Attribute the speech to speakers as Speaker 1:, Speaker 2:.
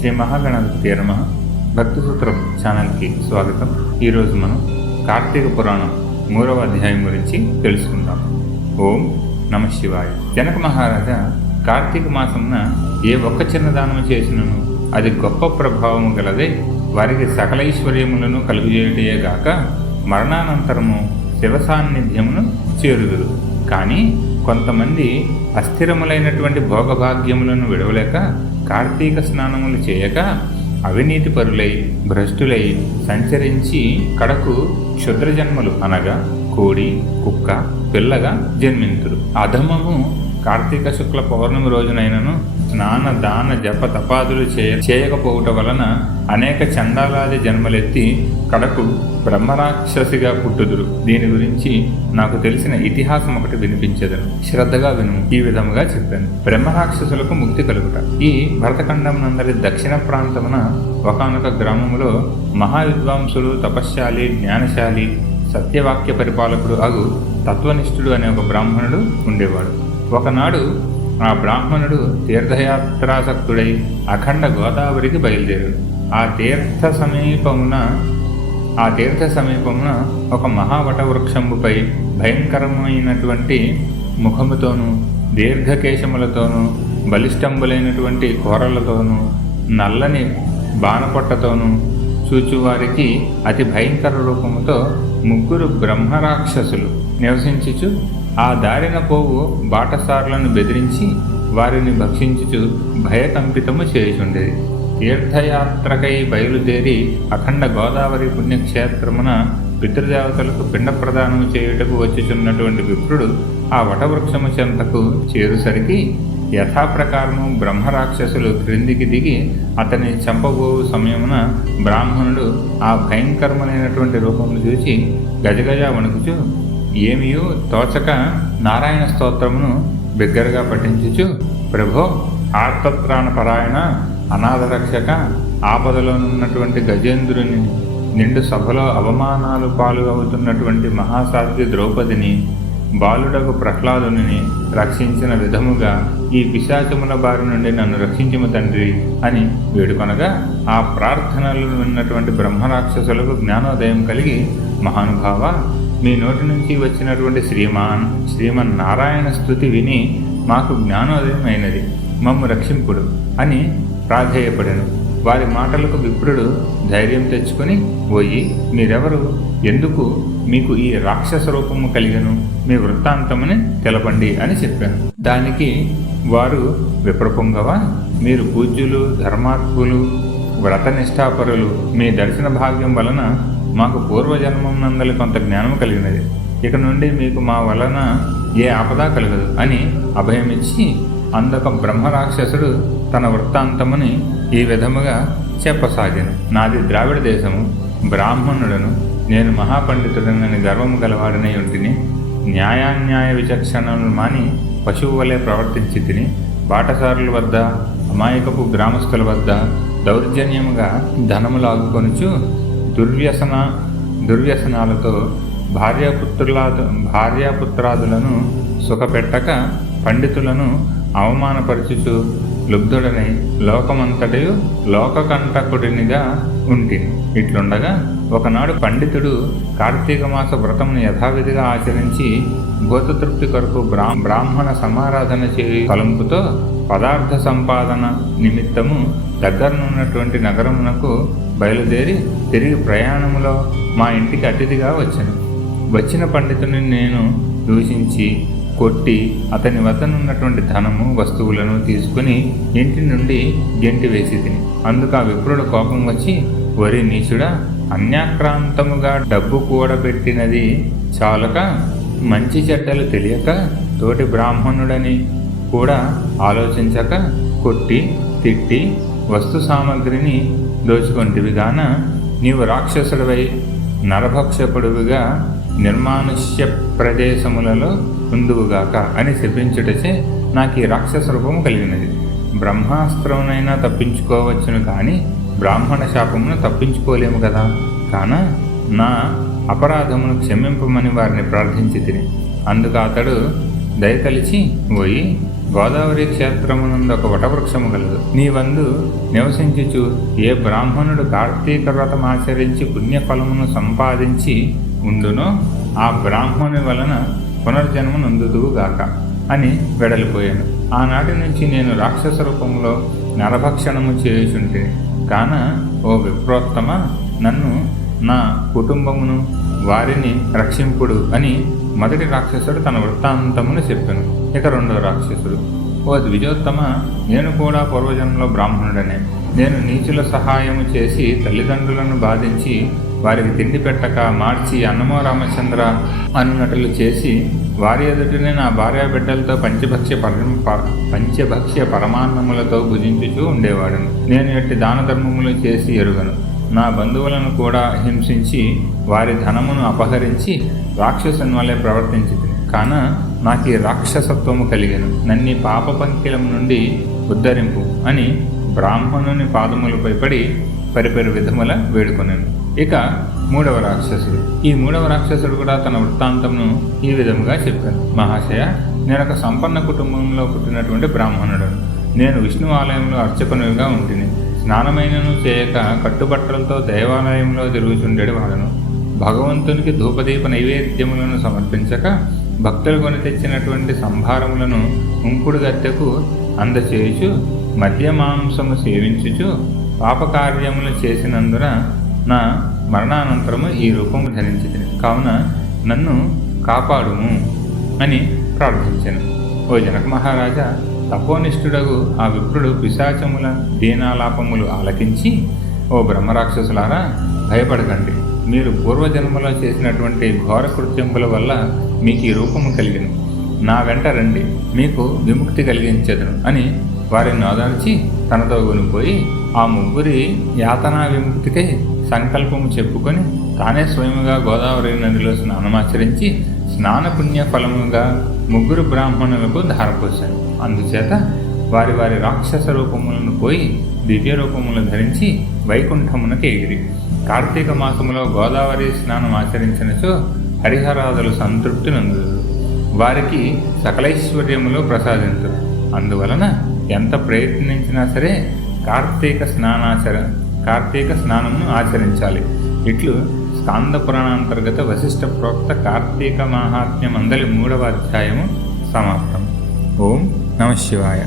Speaker 1: శ్రీ మహాగణపతి నమ. భక్తి సూత్రం ఛానల్కి స్వాగతం. ఈరోజు మనం కార్తీక పురాణం మూడవ అధ్యాయం గురించి తెలుసుకుందాం. ఓం నమ శివాయ. జనక మహారాజా కార్తీక మాసంన ఏ ఒక్క చిన్న దానము చేసినను అది గొప్ప ప్రభావము గలదే. వారికి సకల ఐశ్వర్యములను కలుగజేయుటయే గాక మరణానంతరము శివ సాన్నిధ్యమును చేరుదురు. కానీ కొంతమంది అస్థిరములైనటువంటి భోగభాగ్యములను విడవలేక కార్తీక స్నానములు చేయక అవినీతి పరులై భ్రష్టులై సంచరించి కడకు క్షుద్ర జన్మలు అనగా కోడి కుక్క పిల్లగా జన్మింతురు. అధమము కార్తీక శుక్ల పౌర్ణమి రోజునైనను స్నాన దాన జప తపాదులు చేయ చేయకపోవుట వలన అనేక చందాలాది జన్మలెత్తి కడకు బ్రహ్మరాక్షసిగా పుట్టుదురు. దీని గురించి నాకు తెలిసిన ఇతిహాసం ఒకటి వినిపించదను. శ్రద్ధగా విను. ఈ విధముగా చెప్పాను. బ్రహ్మరాక్షసులకు ముక్తి కలుగుట. ఈ భరతఖండం నందరి దక్షిణ ప్రాంతమున ఒకనొక గ్రామంలో మహావిద్వాంసుడు తపశ్శాలి జ్ఞానశాలి సత్యవాక్య పరిపాలకుడు అగు తత్వనిష్ఠుడు అనే ఒక బ్రాహ్మణుడు ఉండేవాడు. ఒకనాడు ఆ బ్రాహ్మణుడు తీర్థయాత్రాసక్తుడై అఖండ గోదావరికి బయలుదేరాడు. ఆ తీర్థ సమీపమున ఆ తీర్థ సమీపమున ఒక మహావటవృక్షంపై భయంకరమైనటువంటి ముఖముతోనూ దీర్ఘకేశములతోనూ బలిష్టంబులైనటువంటి కూరలతోనూ నల్లని బాణపొట్టతోనూ చూచువారికి అతి భయంకర రూపముతో ముగ్గురు బ్రహ్మరాక్షసులు నివసించుచు ఆ దారిన పోవు బాటసార్లను బెదిరించి వారిని భక్షించుచు భయకంపితము చేయుచుండేది. తీర్థయాత్రకై బయలుదేరి అఖండ గోదావరి పుణ్యక్షేత్రమున పితృదేవతలకు పిండ ప్రదానం చేయుటకు వచ్చుచున్నటువంటి విప్రుడు ఆ వటవృక్షము చెంతకు చేరుసరికి యథాప్రకారము బ్రహ్మరాక్షసులు క్రిందికి దిగి అతని చంపబో సమయమున బ్రాహ్మణుడు ఆ భయంకరములైనటువంటి రూపమును చూసి గజగజ వణుకుచు ఏమియో తోచక నారాయణ స్తోత్రమును బిగ్గరగా పఠించుచు ప్రభో ఆర్తత్రాణ పరాయణ అనాథరక్షక ఆపదలోనున్నటువంటి గజేంద్రుని నిండు సభలో అవమానాలు పాలు అవుతున్నటువంటి మహాసాధ్వి ద్రౌపదిని బాలుడకు ప్రహ్లాదుని రక్షించిన విధముగా ఈ పిశాచముల బారి నుండి నన్ను రక్షించము తండ్రి అని వేడుకొనగా ఆ ప్రార్థనలు విన్నటువంటి బ్రహ్మరాక్షసులకు జ్ఞానోదయం కలిగి మహానుభావ మీ నోటి నుంచి వచ్చినటువంటి శ్రీమాన్ శ్రీమన్నారాయణ స్థుతి విని మాకు జ్ఞానోదయమైనది. మమ్ము రక్షింపుడు అని ప్రాధేయపడను. వారి మాటలకు విప్రుడు ధైర్యం తెచ్చుకొని పోయి మీరెవరు? ఎందుకు మీకు ఈ రాక్షస రూపము కలిగను? మీ వృత్తాంతముని తెలపండి అని చెప్పాను. దానికి వారు విప్రపుంగవ? మీరు పూజ్యులు ధర్మాత్ములు వ్రతనిష్టాపరులు మీ దర్శన భాగ్యం వలన మాకు పూర్వజన్మం నందలి కొంత జ్ఞానం కలిగినది. ఇక నుండి మీకు మా వలన ఏ ఆపద కలగదు అని అభయమిచ్చి అందొక బ్రహ్మరాక్షసుడు తన వృత్తాంతముని ఈ విధముగా చెప్పసాగాను. నాది ద్రావిడ దేశము. బ్రాహ్మణుడను నేను మహాపండితుడనని గర్వము గలవాడనే ఉంటిని. న్యాయాన్యాయ విచక్షణలు మాని పశువు వలె ప్రవర్తించి తిని బాటసారుల వద్ద అమాయకపు గ్రామస్తుల వద్ద దౌర్జన్యముగా ధనము లాగుకొనుచు దుర్వ్యసన దుర్వ్యసనాలతో భార్యాపుత్రులా భార్యాపుత్రాదులను సుఖపెట్టక పండితులను అవమానపరచుచు లుబ్ధుడనై లోకమంతటయు లోకకంటకుడినిగా ఉంటి ఇట్లుండగా ఒకనాడు పండితుడు కార్తీక మాస వ్రతమును యథావిధిగా ఆచరించి భూతతృప్తి కొరకు బ్రా బ్రాహ్మణ సమారాధన చేయి తలంపుతో పదార్థ సంపాదన నిమిత్తము దగ్గరనున్నటువంటి నగరమునకు బయలుదేరి తిరిగి ప్రయాణములో మా ఇంటికి అతిథిగా వచ్చాను. వచ్చిన పండితుని నేను దూషించి కొట్టి అతని వద్దనున్నటువంటి ధనము వస్తువులను తీసుకుని ఇంటి నుండి గెంటి వేసి తిని. అందుకు ఆ విప్రుడు కోపం వచ్చి వరి నీచుడా అన్యాక్రాంతముగా డబ్బు కూడబెట్టినది చాలక మంచి చెడ్డలు తెలియక తోటి బ్రాహ్మణుడని కూడా ఆలోచించక కొట్టి తిట్టి వస్తు సామగ్రిని దోచుకొంటివి గాన నీవు రాక్షసుడవై నరభక్షకుడువిగా నిర్మానుష్య ప్రదేశములలో ఉందువుగాక అని శపించుటచే నాకు ఈ రాక్షస రూపము కలిగినది. బ్రహ్మాస్త్రమునైనా తప్పించుకోవచ్చును కానీ బ్రాహ్మణ శాపమును తప్పించుకోలేము కదా. కాన నా అపరాధమును క్షమింపమని వారిని ప్రార్థించి తిని. అందుకు అతడు దయతలిచి పోయి గోదావరి క్షేత్రమునందు ఒక వటవృక్షము కలదు. నీ వందు నివసించుచు ఏ బ్రాహ్మణుడు కార్తీక వ్రతం ఆచరించి పుణ్యఫలమును సంపాదించి ఉండునో ఆ బ్రాహ్మణుని వలన పునర్జన్మ నందుదువుగాక అని వెడలిపోయాను. ఆనాటి నుంచి నేను రాక్షస రూపంలో నరభక్షణము చేయుచుంటే కాన ఓ విప్రోత్తమ నన్ను నా కుటుంబమును వారిని రక్షింపుడు అని మొదటి రాక్షసుడు తన వృత్తాంతమును చెప్పాను. ఇక రెండో రాక్షసుడు ఓ ద్విజోత్తమ నేను కూడా పూర్వజన్మలో బ్రాహ్మణుడనే. నేను నీచుల సహాయము చేసి తల్లిదండ్రులను బాధించి వారికి తిండి పెట్టక మార్చి అన్నమో రామచంద్ర అన్నట్లు చేసి వారి ఎదుటనే నా భార్య బిడ్డలతో పంచభక్ష్య పర పంచభక్ష్య పరమాన్నములతో భుజించుచూ ఉండేవాడును. నేను ఎట్టి దాన ధర్మములు చేసి ఎరుగను. నా బంధువులను కూడా హింసించి వారి ధనమును అపహరించి రాక్షసుని వల్లే ప్రవర్తించింది కాన నాకు ఈ రాక్షసత్వము కలిగాను. నన్ని పాప పంకిలం నుండి ఉద్ధరింపు అని బ్రాహ్మణుని పాదములపై పడి పరిపరి విధముల వేడుకొనను. ఇక మూడవ రాక్షసుడు. ఈ మూడవ రాక్షసుడు కూడా తన వృత్తాంతంను ఈ విధముగా చెప్పాను. మహాశయ నేను ఒక సంపన్న కుటుంబంలో పుట్టినటువంటి బ్రాహ్మణుడు నేను విష్ణు ఆలయంలో అర్చకునిగా ఉంటుంది స్నానమైనను చేయక కట్టుబట్టలతో దేవాలయంలో తిరుగుచుండేది వాడను. భగవంతునికి ధూపదీప నైవేద్యములను సమర్పించక భక్తులు కొని తెచ్చినటువంటి సంభారములను ఉంపుడు గత్తెకు అందచేయుచు మద్య మాంసము సేవించుచు పాపకార్యములు చేసినందున నా మరణానంతరము ఈ రూపము ధరించింది కావున నన్ను కాపాడుము అని ప్రార్థించాను. ఓ జనక మహారాజా తపోనిష్ఠుడగు ఆ విప్రుడు పిశాచముల దీనాలాపములు ఆలకించి ఓ బ్రహ్మరాక్షసులారా భయపడకండి. మీరు పూర్వజన్మలో చేసినటువంటి ఘోర కృత్యముల వల్ల మీకు ఈ రూపము కలిగిన. నా వెంట రండి. మీకు విముక్తి కలిగించదును అని వారిని ఓదార్చి తనతో కొనిపోయి ఆ ముగ్గురి యాతనా విముక్తికై సంకల్పము చెప్పుకొని తానే స్వయముగా గోదావరి నదిలో స్నానమాచరించి స్నానపుణ్య ఫలముగా ముగ్గురు బ్రాహ్మణులకు ధారపోశాను. అందుచేత వారి వారి రాక్షస రూపములను పోయి దివ్య రూపములను ధరించి వైకుంఠమునకు ఎగిరి. కార్తీక మాసములో గోదావరి స్నానం ఆచరించినచో హరిహరాదులు సంతృప్తి నందు వారికి సకలైశ్వర్యములు ప్రసాదించరు అందువలన ఎంత ప్రయత్నించినా సరే కార్తీక స్నానాచర కార్తీక స్నానమును ఆచరించాలి. ఇట్లు స్కాంద పురాణాంతర్గత వశిష్ఠ ప్రోక్త కార్తీక మాహాత్మ్యం అందలి మూడవ అధ్యాయము సమాప్తం. ఓం నమ శివాయ